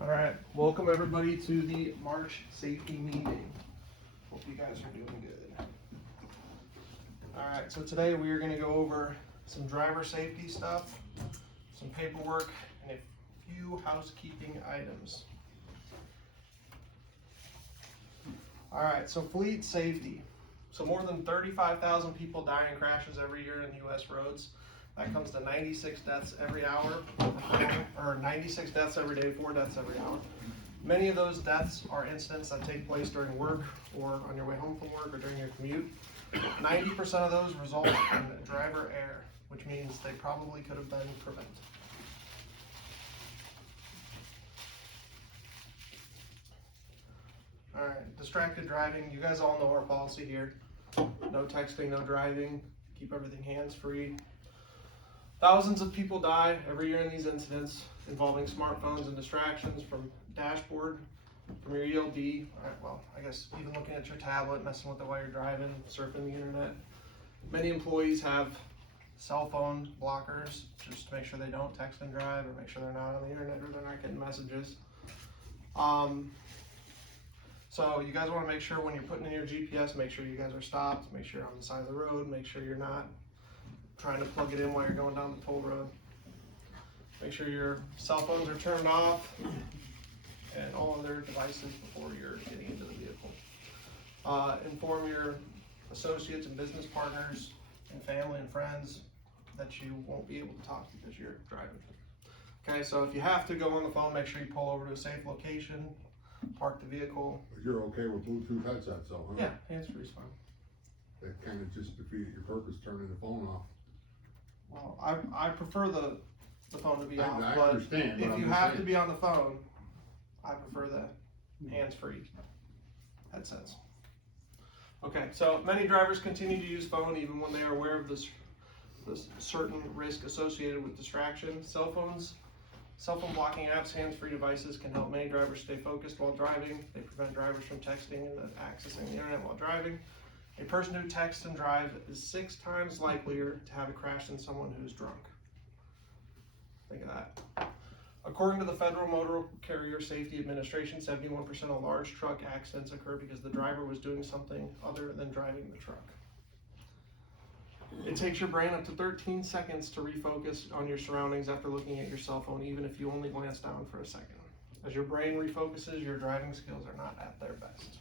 All right, welcome everybody to the March safety meeting. Hope you guys are doing good. All right, so today we are going to go over some driver safety stuff, some paperwork, and a few housekeeping items. All right, so fleet safety. So more than 35,000 people die in crashes every year in U.S. roads. That comes to 96 deaths every hour, or 96 deaths every day, 4 deaths every hour. Many of those deaths are incidents that take place during work or on your way home from work or during your commute. 90% of those result in driver error, which means they probably could have been prevented. All right, distracted driving. You guys all know our policy here. No texting, no driving. Keep everything hands-free. Thousands of people die every year in these incidents involving smartphones and distractions from dashboard, from your ELD, well, I guess even looking at your tablet, messing with it while you're driving, surfing the internet. Many employees have cell phone blockers just to make sure they don't text and drive, or make sure they're not on the internet, or they're not getting messages. So you guys want to make sure when you're putting in your GPS, make sure you guys are stopped, make sure you're on the side of the road, make sure you're not trying to plug it in while you're going down the toll road. Make sure your cell phones are turned off and all other devices before you're getting into the vehicle. Inform your associates and business partners and family and friends that you won't be able to talk to because you're driving. Okay, so if you have to go on the phone, make sure you pull over to a safe location, park the vehicle. You're okay with Bluetooth headsets though, huh? Yeah, hands-free is fine. That kind of just defeated your purpose, turning the phone off. Well, I prefer the phone to be off, I but understand, but if I'm you just have saying. to be on the phone, I prefer the hands-free headsets. Okay, so many drivers continue to use phone even when they are aware of this certain risk associated with distraction. Cell phone blocking apps, hands-free devices can help many drivers stay focused while driving. They prevent drivers from texting and accessing the internet while driving. A person who texts and drives is 6 times likelier to have a crash than someone who's drunk. Think of that. According to the Federal Motor Carrier Safety Administration, 71% of large truck accidents occur because the driver was doing something other than driving the truck. It takes your brain up to 13 seconds to refocus on your surroundings after looking at your cell phone, even if you only glance down for a second. As your brain refocuses, your driving skills are not at their best.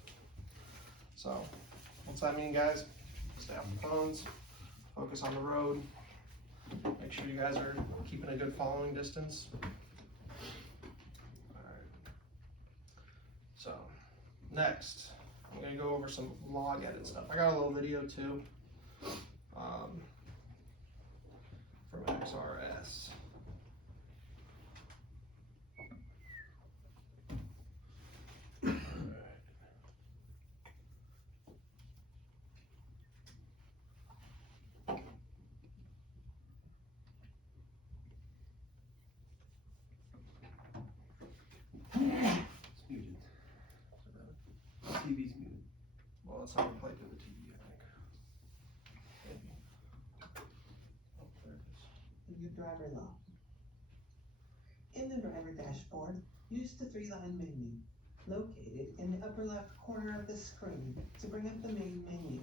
So, what's that mean, guys? Stay off the phones, focus on the road, make sure you guys are keeping a good following distance. Alright. So, next, I'm going to go over some log edit stuff. I got a little video too from XRS. It's muted. TV's muted. Well, it's not played through the TV, I think. Maybe. Oh, there it is. Your driver log. In the driver dashboard, use the 3-line menu located in the upper left corner of the screen to bring up the main menu.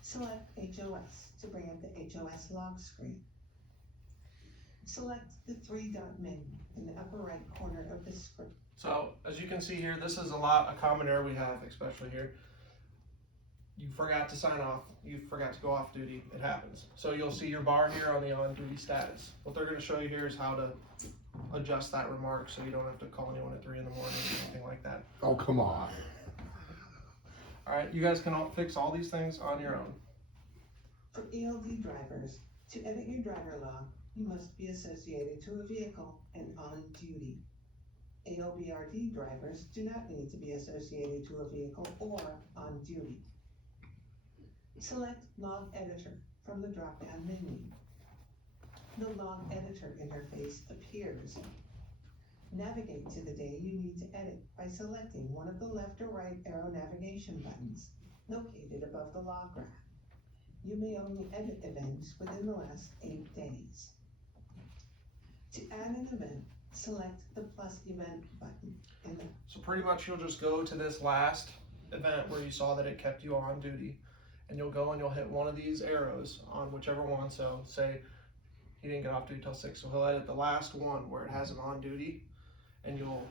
Select HOS to bring up the HOS log screen. Select the 3-dot menu in the upper right corner of the screen. So, as you can see here, this is a common error we have, especially here. You forgot to sign off, you forgot to go off duty, it happens. So you'll see your bar here on the on-duty status. What they're gonna show you here is how to adjust that remark so you don't have to call anyone at 3 in the morning or anything like that. Oh, come on. All right, you guys can all fix all these things on your own. For ELD drivers, to edit your driver log, you must be associated to a vehicle and on duty. AOBRD drivers do not need to be associated to a vehicle or on duty. Select Log Editor from the drop-down menu. The Log Editor interface appears. Navigate to the day you need to edit by selecting one of the left or right arrow navigation buttons located above the log graph. You may only edit events within the last 8 days. To add an event, select the plus event button in the So pretty much you'll just go to this last event where you saw that it kept you on duty, and you'll go and you'll hit one of these arrows on whichever one. So say he didn't get off duty till 6, so he'll edit the last one where it has an on duty, and you'll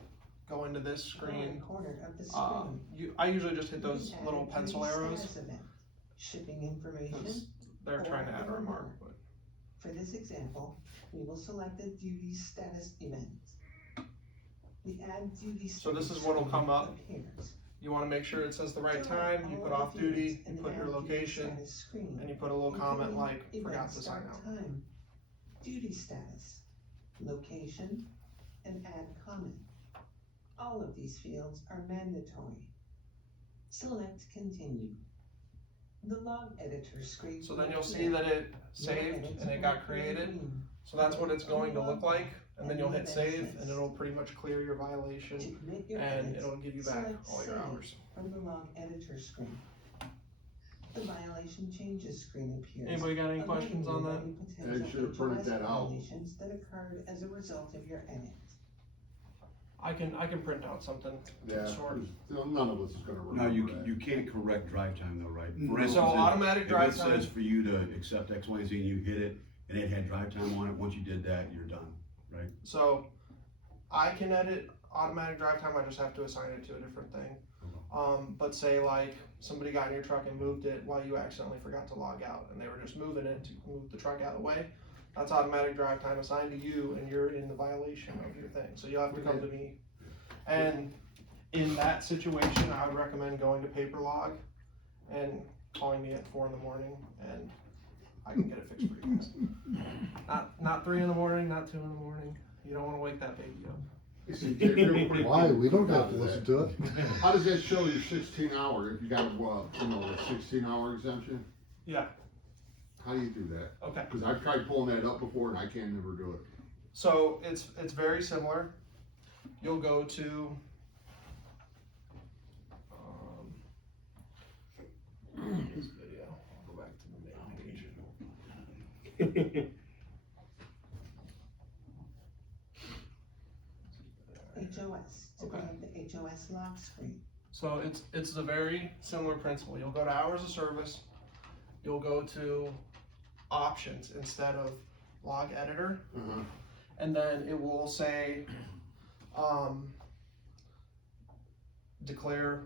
go into this lower screen. corner of the screen. I usually just hit You those can little add pencil duty arrows. status event, shipping information. Because they're trying to add a remark, but For this example, we will select the duty status event. The add duty status. So this is what'll come up. appears. you want to make sure it says the right Select time. You all put of the off duty, fields you in the put your add duty location, status screen, and you put a little comment including like event forgot to sign start out. time, duty status, location, and add comment. All of these fields are mandatory. Select continue. The log editor screen. So then will you'll see appear. that it No saved edits and it will got appear created. green. So that's what it's going to look like, and then you'll hit And save, then and it'll pretty much clear your violation, To commit your and edits, it'll give you back select all your save hours. from the log editor screen. The violation changes screen appears. Anybody got any alerting questions you on that? any Yeah, you potential should have printed HOS that out. violations that occurred as a result of your edit. I can print out something Yeah, short. 'cause none of us is gonna Now, remember that. you can't correct drive time though, right? No. For So instance, automatic if drive it time, says for you to accept X, Y, and Z and you hit it and it had drive time on it, once you did that, you're done, right? so I can edit automatic drive time, I just have to assign it to a different thing. But say like somebody got in your truck and moved it while you accidentally forgot to log out, and they were just moving it to move the truck out of the way. That's automatic drive time assigned to you, and you're in the violation of your thing, so you'll have to come to me. And in that situation, I would recommend going to paper log and calling me at 4 a.m, and I can get it fixed for you guys. Not 3 a.m, not 2 a.m, you don't wanna wake that baby up. See, they're pretty Why? We don't quick have to on listen that. to it. How does that show your 16-hour, if you got, a 16-hour exemption? Yeah. How do you do that? Okay. Cause I've tried pulling that up before and I can't never do it. So it's very similar. You'll go to this video. I'll go back to the main page. HOS, to Okay. bring up the HOS lock screen. So it's the very similar principle. You'll go to hours of service. You'll go to options instead of log editor, Uh-huh. and then it will say declare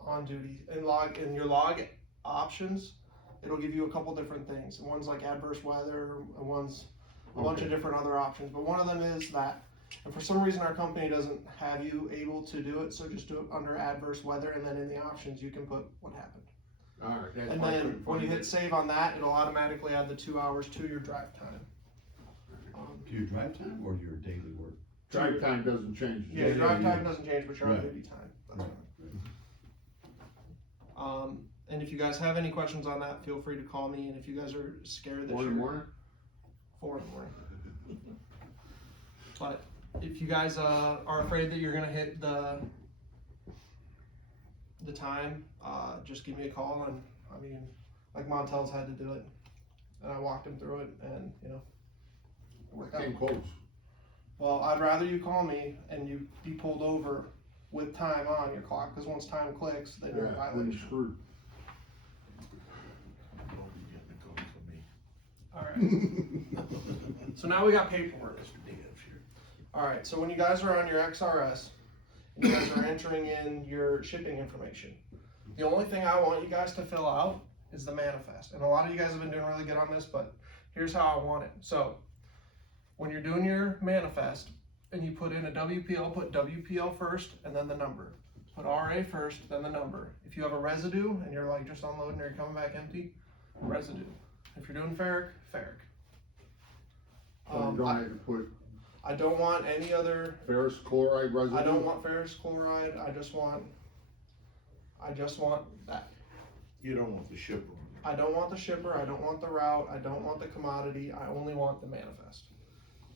on duty. In your log options, it'll give you a couple different things. And one's like adverse weather, and one's a bunch of Okay. different other options. But one of them is that, and for some reason our company doesn't have you able to do it, so just do it under adverse weather, and then in the options you can put what happened. Alright, that's And why I then couldn't when you find hit it. save on that, it'll automatically add the 2 hours to your drive time. To your drive time or your daily work? Drive time doesn't change. Yeah, drive time doesn't change, but your on Right. duty time. That's Right. right. And if you guys have any questions on that, feel free to call me, and if you guys are scared that 4 in you're the morning? 4 in the morning. But if you guys are afraid that you're gonna hit the time, just give me a call, and I mean, like Montel's had to do it, and I walked him through it, and it worked out. Came close. Well, I'd rather you call me and you be pulled over with time on your clock, because once time clicks, then you're in Yeah, then you're violation. screwed. Alright, so now we got paperwork. Alright, so when you guys are on your XRS, and you guys are entering in your shipping information, the only thing I want you guys to fill out is the manifest. And a lot of you guys have been doing really good on this, but here's how I want it. So, when you're doing your manifest, and you put in a WPL, put WPL first, and then the number. Put RA first, then the number. If you have a residue, and you're like just unloading or you're coming back empty, residue. If you're doing ferric, ferric. So you don't have to put I don't want any other, ferrous chloride residue? I don't want ferrous chloride, I just want that. You don't want the shipper. I don't want the shipper, I don't want the route, I don't want the commodity, I only want the manifest.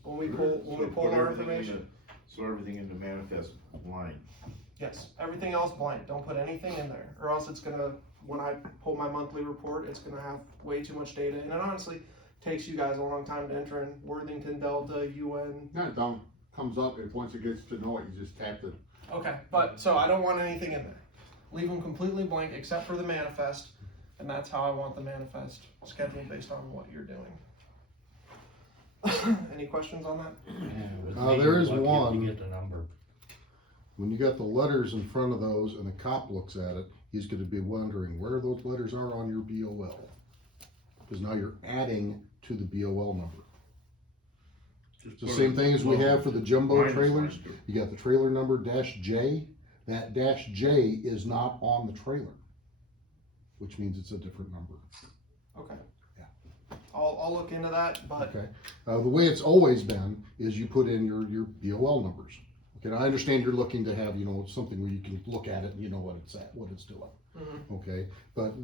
When we pull So put our everything in information, So everything in the manifest line. yes, everything else blank, don't put anything in there, or else it's gonna, when I pull my monthly report, it's gonna have way too much data, and it honestly takes you guys a long time to enter in Worthington, Delta, UN. No, don't. comes up, if once it gets to know it, you just tap the, Okay, but, so I don't want anything in there. Leave them completely blank except for the manifest, and that's how I want the manifest scheduled based on what you're doing. Any questions on that? There is Lucky if one. you get the number. When you got the letters in front of those and the cop looks at it, he's gonna be wondering where those letters are on your BOL. Cause now you're adding to the BOL number. It's the same thing as we have for the jumbo trailers. You got the trailer number -J. That -J is not on the trailer, which means it's a different number. Okay. Yeah. I'll look into that, but, Okay, the way it's always been is you put in your BOL numbers. Okay, now I understand you're looking to have, something where you can look at it and you know what it's at, what it's doing. Mhm. Okay, but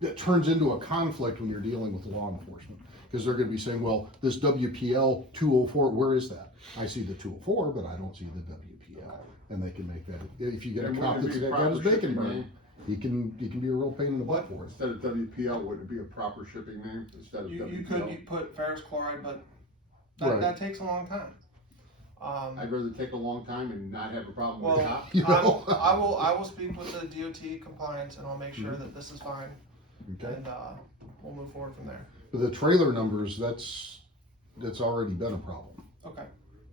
that turns into a conflict when you're dealing with law enforcement. Cause they're gonna be saying, well, this WPL 204, where is that? I see the 204, but I don't see the WPL. And they can make that, if you get a And cop wouldn't that's it be got his proper bacon shipping burned, name? he can be a real pain in the butt for it. instead of WPL, would it be a proper shipping name instead of you WPL? could put ferrous chloride, but Right. that takes a long time. I'd rather take a long time and not have a problem with Well, the cop. You know? I will speak with the DOT compliance and I'll make sure Mhm. that this is fine, Okay. and, we'll move forward from there. But the trailer numbers, that's already been a problem. Okay,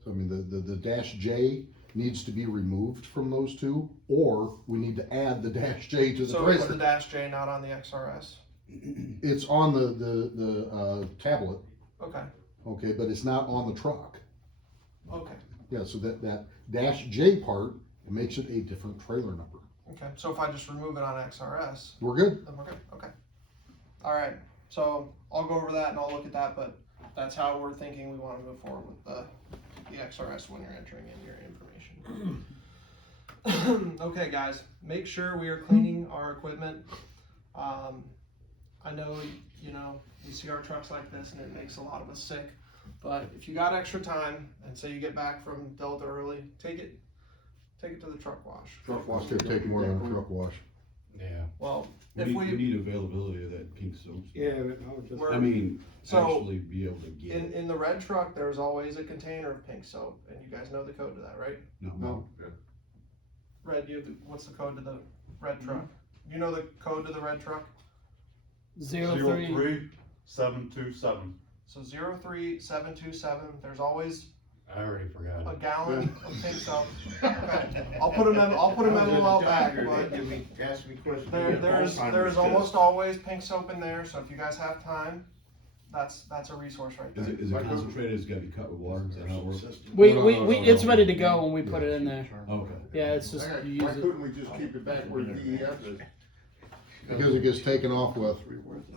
So I mean, the -J needs to be removed from those two, or we need to add the -J to the so is the trailer. -J not on the XRS? It's on the tablet, Okay, okay, but it's not on the truck. okay, Yeah, so that -J part, it makes it a different trailer number. okay, so if I just remove it on XRS, We're good? then we're good, okay. Alright, so I'll go over that and I'll look at that, but that's how we're thinking we wanna move forward with the XRS when you're entering in your information. Okay, guys, make sure we are cleaning our equipment. I know, we see our trucks like this and it makes a lot of us sick, but if you got extra time, and say you get back from Delta early, take it to the truck wash. Truck wash. It's gonna take more than a truck wash. Yeah. Well, We if need, we need availability of that pink soap. Yeah, but I was just. We're- I mean, So, actually be able to get it. in the red truck, there's always a container of pink soap, and you guys know the code to that, right? No. Red, what's the code to the red truck? You know the code to the red truck? 03727. So 03727, there's always I already forgot a it. gallon of pink soap. Okay, I'll put a memo out back, but Ask me questions. there's almost always pink soap in there, so if you guys have time, that's a resource right Is there. it concentrated, it's gotta be cut with water, is that how it works? It's ready to go when we put it in there. Okay. Yeah, it's just, Why you use it. couldn't we just keep it back where DEF is? Because it gets taken off with.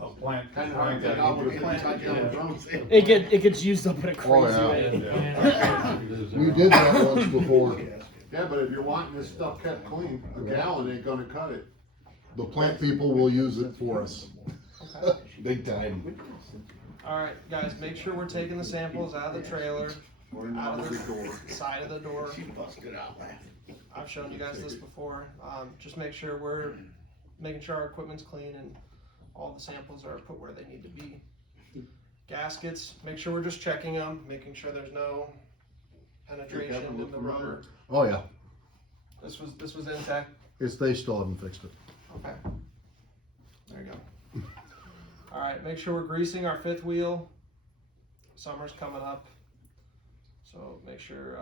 A plant. Kinda like that, out with the plant like that with drums. It gets used up in a crazy yeah. way. We did that once before. Yeah, but if you're wanting this stuff kept clean, a gallon ain't gonna cut it. The plant people will use it for us. Okay. Big time. Alright, guys, make sure we're taking the samples out of the trailer, Or in out of the the door. side of the door. She busted out laughing. I've shown you guys this before. Just make sure we're making sure our equipment's clean and all the samples are put where they need to be. Gaskets, make sure we're just checking them, making sure there's no penetration Have them in look the around. rubber. Oh, yeah. This was intact. They still haven't fixed it. Okay. There you go. Alright, make sure we're greasing our fifth wheel. Summer's coming up. So make sure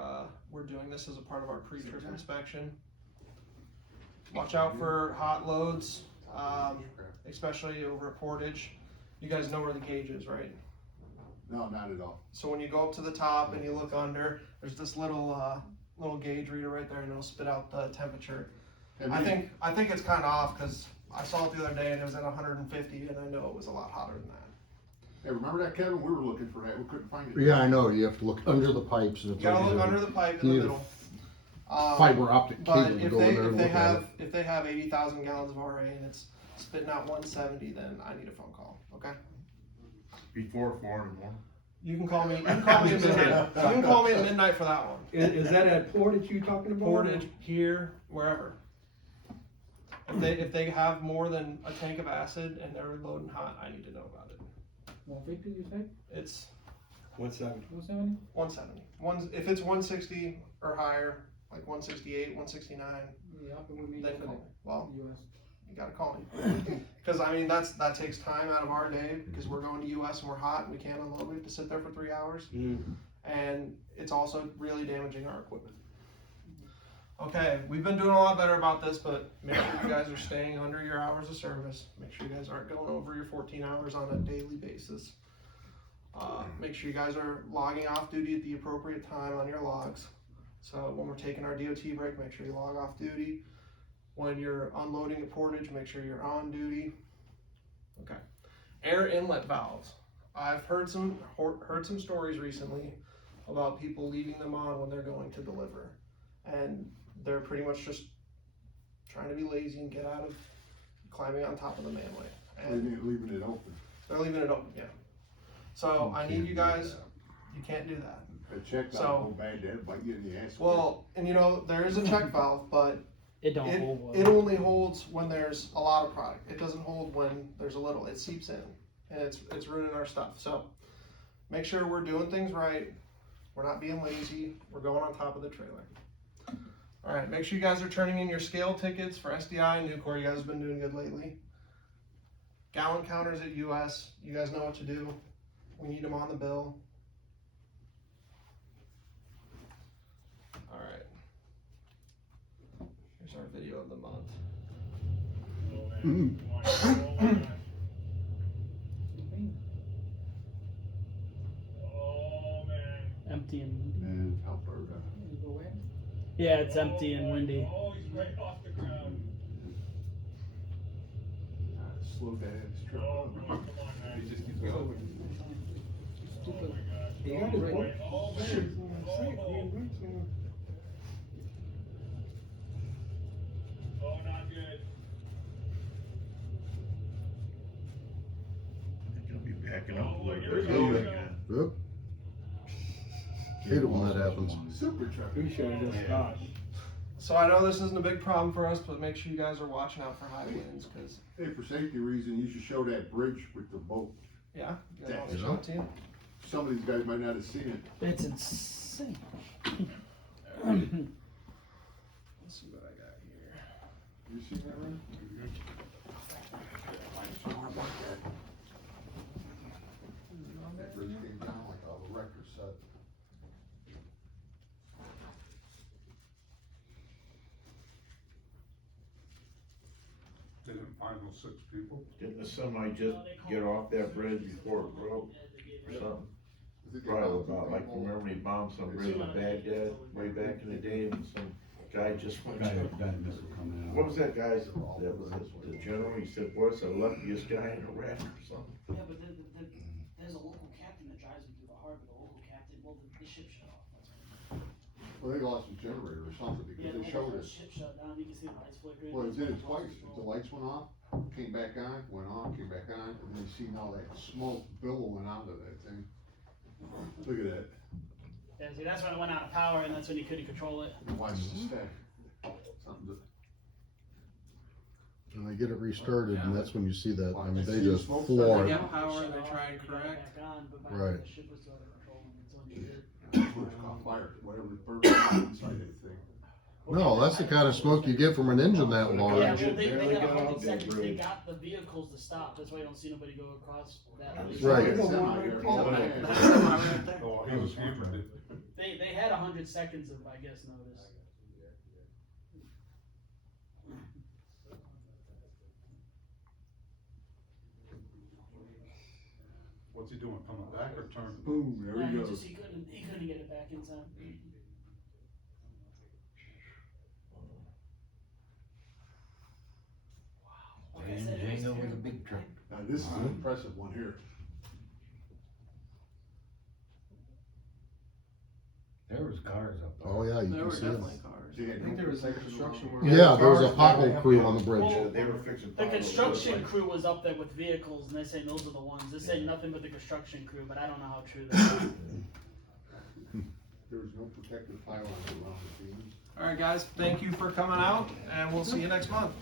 we're doing this as a part of our pre-trip inspection. Watch out for hot loads, especially over at Portage. You guys know where the gauge is, right? No, not at all. So when you go up to the top and you look under, there's this little gauge reader right there, and it'll spit out the temperature. And I these- think it's kind of off because I saw it the other day and it was at 150, and I know it was a lot hotter than that. Hey, remember that, Kevin? We were looking for that. We couldn't find it. Yeah, I know. You have to look under the pipes. And You it's gotta like look a under the pipe in you the need a middle. fiber optic But cable to if go in there and look at it. if they have 80,000 gallons of RA and it's spitting out 170, then I need a phone call. Okay. Before 4 in the morning. You can call me. You can call me at midnight. You can call me at midnight for that one. Is that at Portage you talking about? Portage, here, wherever. If they have more than a tank of acid and they're loading hot, I need to know about it. 150 you say? It's 170. 170. If it's 160 or higher, like 168, 169, then call me. Well, you gotta call me. Because I mean, that takes time out of our day, because we're going to US and we're hot and we can't unload. We have to sit there for 3 hours. And it's also really damaging our equipment. Okay, we've been doing a lot better about this, but make sure you guys are staying under your hours of service. Make sure you guys aren't going over your 14 hours on a daily basis. Make sure you guys are logging off duty at the appropriate time on your logs. So when we're taking our DOT break, make sure you log off duty. When you're unloading at portage, make sure you're on duty. Okay. Air inlet valves. I've heard some stories recently about people leaving them on when they're going to deliver, and they're pretty much just trying to be lazy and get out of climbing on top of the manway. And Leaving it open. they're leaving it open, yeah. So I need you guys. You can't do that. A check valve So- go bad, that bite you in the ass. Well, and you know, there is a check valve, but It don't hold well. it only holds when there's a lot of product. It doesn't hold when there's a little. It seeps in, and it's ruining our stuff. So make sure we're doing things right. We're not being lazy. We're going on top of the trailer. All right, make sure you guys are turning in your scale tickets for SDI and Nucor. You guys have been doing good lately. Gallon counters at US. You guys know what to do. We need them on the bill. All right. Here's our video of the month. Empty and windy. And Alberta. Yeah, it's empty and windy. Slow down, it's triple. He just keeps going. He got his boat. You'll be backing up like Yep. Hate it when that happens. Super truck. We should have just stopped. So I know this isn't a big problem for us, but make sure you guys are watching out for high winds, because Hey, for safety reason, you should show that bridge with the boat. yeah, you guys want me to Yeah. show it to you? Some of these guys might not have seen it. It's insane. Let's see what I got here. You see that, right? That bridge came down like a record set. They didn't find those 6 people. Didn't the semi just get off that bridge before it broke or something? Probably about, like, remember when he bombed some bridge in Baghdad way back in the day, and some guy just went. That missile coming out. What was that guy's, that was the general, he said, what's the luckiest guy in Iraq or something? Yeah, but there's a local captain that drives them through the harbor. The local captain, well, the ship shut off. That's right. Well, they lost a generator or something Yeah, because they showed the us. ship shut down. You can see the lights flickering. Well, it did it twice. The lights went off, came back on, went on, came back on, and then you see all that smoke billowing onto that thing. Look at that. Yeah, see, that's when it went out of power, and that's when you couldn't control it. You watch the stack. Something to. And they get it restarted, and that's when you see that. I mean, they See the just smoke floor They it. get power, Shut they off, try and you got it correct. back on, but back Right. when the ship was still under control, and it's when you did. It's caught fire, whatever the purpose inside that thing. No, that's the kind of smoke you get from an engine that Yeah, long. well, Engine they barely got got 100 off that seconds. They bridge. got the vehicles to stop. That's why you don't see nobody go across that. Right. That semi there, all that. Oh, he was hammered. They had 100 seconds of, I guess, notice. What's he doing, coming back or turning? Boom, there Yeah, he goes. he couldn't get it back in time. Like I said, it was terrible. Now, this is an impressive one here. There was cars up there. Oh, yeah, you There can were see them. definitely cars. They had no protection around. Yeah, there was a pothole crew on the bridge. Well, They were fixing. The potholes, construction like- crew was up there with vehicles, and they say those are the ones. They say nothing but the construction crew, but I don't know how true that is. There was no protective pylons around the beams. All right, guys, thank you for coming out, and we'll see you next month.